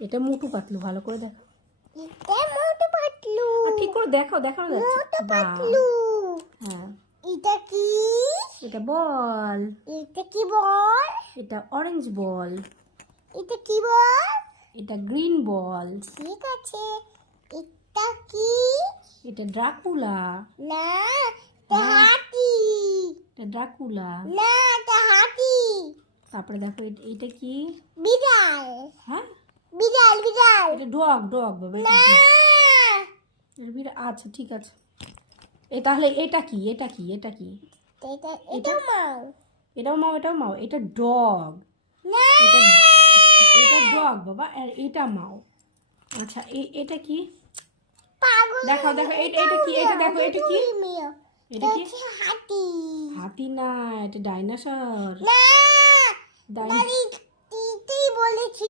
এটা মোটু পাতলু, ভালো করে দেখো। এটা মোটু পাতলু। ঠিক করে দেখো, দেখানো যাচ্ছে। মোটু পাতলু। হ্যাঁ। এটা কি? এটা বল। এটা কি বল? এটা অরেঞ্জ বল। এটা কি বল? এটা গ্রিন বল। ঠিক আছে। এটা কি? এটা ড্রাকুলা। না, এটা হাতি। এটা ড্রাকুলা। না, এটা হাতি। তারপরে দেখো এটা কি? বিড়াল। হ্যাঁ, বিড়াল বিড়াল। এটা ডগ, ডগ বাবা, এটা না, dog। এটা বিড়াল। আচ্ছা ঠিক আছে। তাহলে এটা কি? এটা কি? এটা কি? এটা এটা মাও। এটাও মাও, এটাও মাও। এটা ডগ। না, এটা এটা ডগ বাবা, আর এটা মাও। আচ্ছা এটা কি? পাগল। দেখো দেখো, এটা কি? এটা দেখো, এটা কি? এটা কি? হাতি। হাতি না, এটা ডাইনোসর। না, ডাইন দাদি তুই বলেছিস।